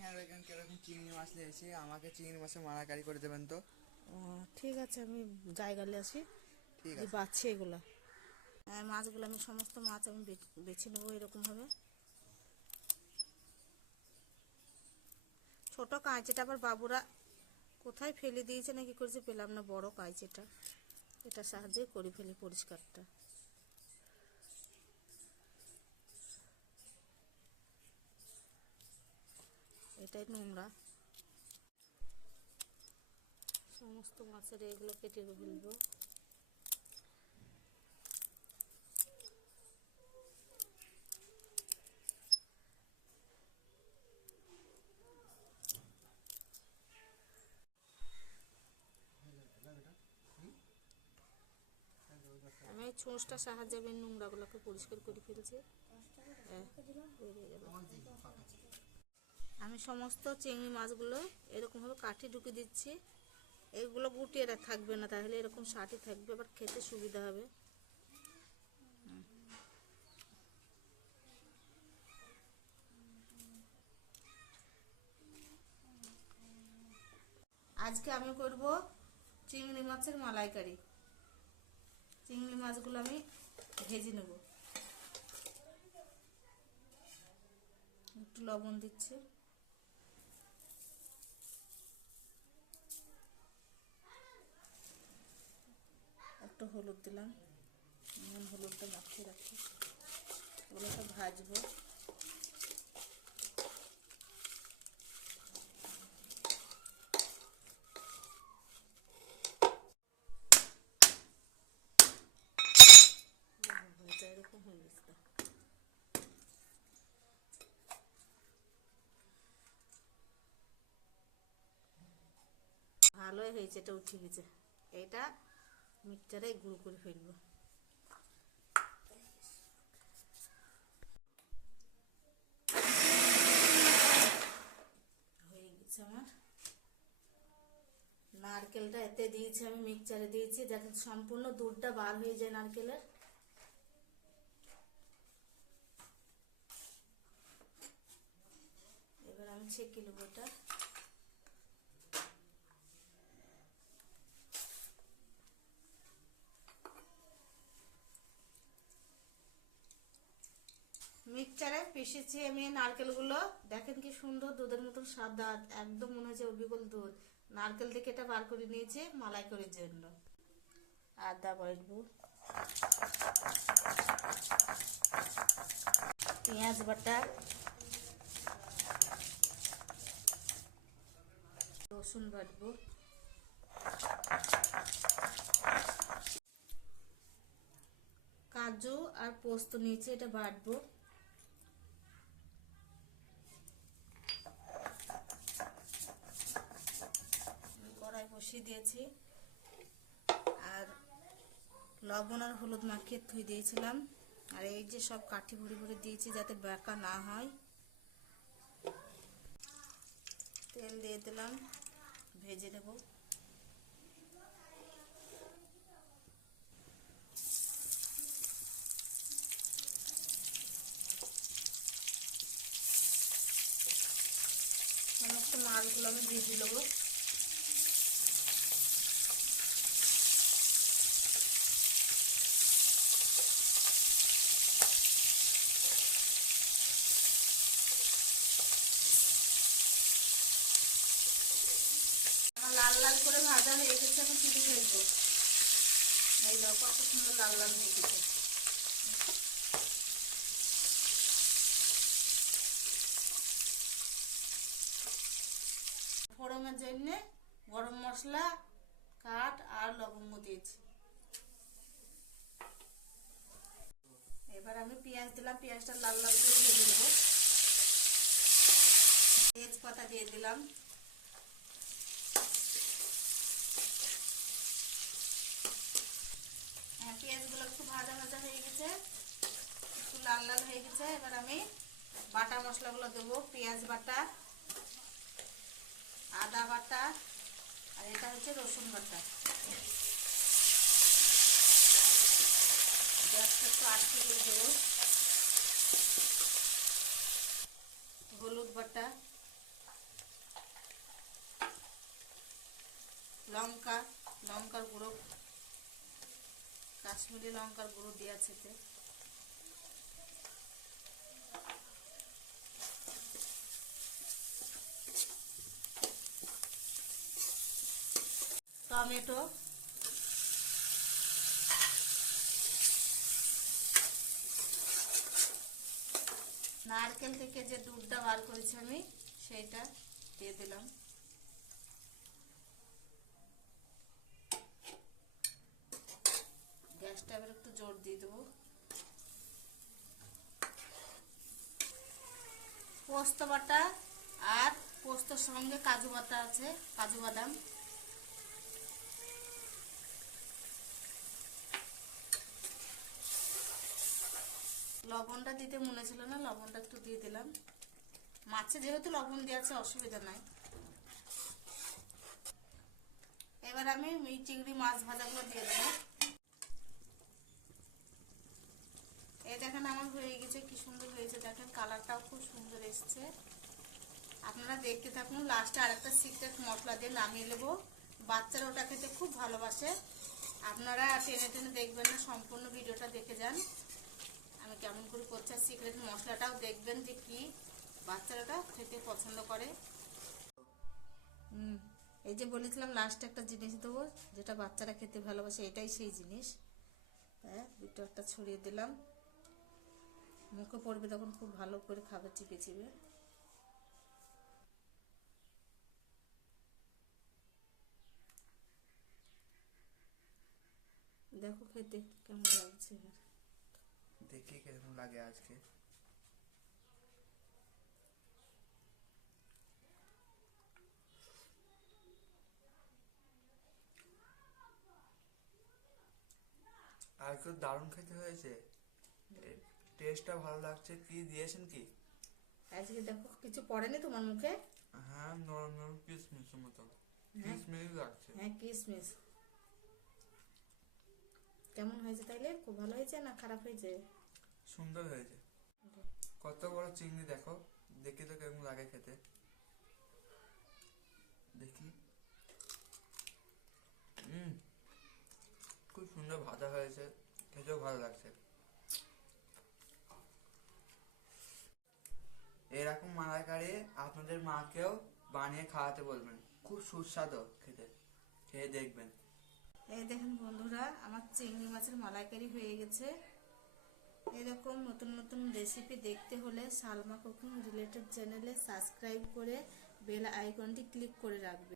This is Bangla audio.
হ্যাঁ দেখেন কিরকম চিংড়ি মাছ নিয়েছি, আমাকে চিংড়ি মাছের মালাইকারি করে দেবেন তো। ঠিক আছে, আমি জায়গালে আসি, ঠিক যে আছে। বাচ্ছি এগুলা। মাছগুলো আমি সমস্ত মাছ আমি বেছে নেবো এরকমভাবে। ছোট কাঁচিটা আবার বাবুরা কোথায় ফেলে দিয়েছে নাকি করেছে, পেলাম না বড় কাঁচিটা, এটা সাহায্যে করে ফেলি পরিষ্কারটা। এটাই নোংরা, সমস্ত মাছের এগুলো কেটে ফেলবো। আমি এই ছুঁচটার সাহায্যে আমি নোংরাগুলোকে পরিষ্কার করে ফেলছি। বেরিয়ে গেল। আমি সমস্ত চিংড়ি মাছগুলো এরকমভাবে কাঠি ঢুকে দিচ্ছি। এগুলো গুটিয়ে থাকবে না, তাহলে এরকম সাটি থাকবে, আবার খেতে সুবিধা হবে। আজকে আমি করব চিংড়ি মাছের মালাইকারি। চিংড়ি মাছগুলো আমি ভেজে নেব, একটু লবণ দিচ্ছি, একটু হলুদ দিলাম, হলুদটা মাখিয়ে রাখি। ওগুলোকে ভাজবো। এরকম হয়ে গেছে, ভালোই হয়েছে, এটা উঠে গেছে। এটা মিক্সচারে গুঁড়ো করে ফেলবো। হয়ে গেছে আমার। নারকেলটা এতে দিয়েছি, আমি মিক্সচারে দিয়েছি, দেখেন সম্পূর্ণ দুধটা বার হয়ে যায় নারকেলের। এবার আমি ছেঁকে নেবো এটা। মিক্সচারে পিষেছি আমি নারকেলগুলো, দেখেন কি সুন্দর দুধের মতন সাদা, একদম মনে হচ্ছে অবিকল দুধ। নারকেল থেকে এটা বার করে নিয়েছি মালাইকারির জন্য। আদা বাটবো, পেঁয়াজ বাটা, রসুন বাটবো, কাজু আর পোস্ত নিয়েছি, এটা বাটবো। কড়াই বসিয়ে দিয়েছি, আর লবণ আর হলুদ মাখিয়ে ধুয়ে দিয়েছিলাম। আর এই যে সব কাঠি ভরে ভরে দিয়েছি যাতে বেঁকা না হয়। তেল দিয়ে দিলাম, ভেজে নেব। সমস্ত মাছগুলো আমি ভেজে নেবো। আমার লাল লাল করে ভাজা হয়ে গেছে, আমি তুলে ফেলবো। এই দেখো কত সুন্দর লাল লাল হয়ে গেছে। ফোড়নের জন্য গরম মশলা, কাঠ আর লবঙ্গ দিয়েছি। এবার আমি পেঁয়াজ দিলাম, পেঁয়াজটা লাল লাল করে ভেজে দেবো। তেজপাতা দিয়ে দিলাম। হ্যাঁ, পেঁয়াজগুলো একটু ভাজা ভাজা হয়ে গেছে, একটু লাল লাল হয়ে গেছে। এবার আমি বাটা মশলাগুলো দেবো। পেঁয়াজ বাটা, আদা বাটা, আর এটা হচ্ছে রসুন বাটা। গ্যাসটা একটু আটকে করে দেবো। হলুদ বাটা, লঙ্কা, লঙ্কার গুঁড়ো, কাশ্মীরি লঙ্কার গুঁড়ো দিয়েছে এতে। টমেটো, নারকেল থেকে যে দুধটা বার করেছি আমি সেইটা দিয়ে দিলাম। গ্যাসটা এবার একটু জোর দিয়ে দেবো। পোস্ত বাটা আর পোস্তর সঙ্গে কাজু বাটা আছে, কাজু বাদাম। লবণটা দিতে মনে ছিল না, লবণটা একটু দিয়ে দিলাম। মাছে যেহেতু লবণ দেওয়া আছে অসুবিধা নাই। এবার আমি এই চিংড়ি মাছ ভাজাগুলো দিয়ে দেবো। এই দেখেন আমার হয়ে গেছে, কি সুন্দর হয়েছে দেখেন, কালারটাও খুব সুন্দর এসছে। আপনারা দেখতে থাকুন, লাস্টে আরেকটা সিক্রেট মশলা দিয়ে নামিয়ে নেবো। বাচ্চারা ওটা খেতে খুব ভালোবাসে। আপনারা টেনে টেনে দেখবেন না, সম্পূর্ণ ভিডিওটা দেখে যান আমি কেমন করে করছি। আর সিক্রেট মশলাটাও দেখবেন যে কি বাচ্চারা খেতে পছন্দ করে। এই যে বলেছিলাম লাস্টে একটা জিনিস দেবো যেটা বাচ্চারা খেতে ভালোবাসে, এটাই সেই জিনিস। হ্যাঁ, দুটো একটা ছড়িয়ে দিলাম, মুখে পড়বে তখন খুব ভালো করে খাবে চিপে চিপে। দেখো খেতে কেমন লাগছে, দেখি কেমন লাগে আজকে। আর খুব দারুণ খেতে হয়েছে, টেস্টটা ভালো লাগছে। কি দিয়েছেন কি আজকে? দেখো কিছু পড়েনি তোমার মুখে? হ্যাঁ, নরম নরম কিশমিশের মতো, হ্যাঁ, কিশমিশ লাগছে। হ্যাঁ কিশমিশ। কেমন হয়েছে তাইলে? খুব ভালো হয়েছে না খারাপ হয়েছে? সুন্দর হয়েছে। কত বড় চিংড়ি দেখো, দেখি তো কেমন লাগে খেতে। দেখি, খুব সুন্দর ভাজা হয়েছে, খেতেও ভালো লাগছে। এরকম মালাইকারি আপনাদের মাকেও বানিয়ে খাওয়াতে বলবেন, খুব সুস্বাদু খেতে, খেয়ে দেখবেন। এই দেখেন বন্ধুরা, আমার চিংড়ি মাছের মালাইকারি হয়ে গেছে। এরকম নতুন নতুন রেসিপি দেখতে হলে সালমা কুকিং রিলেটেড চ্যানেলে সাবস্ক্রাইব করে বেল আইকনটি ক্লিক করে রাখবে।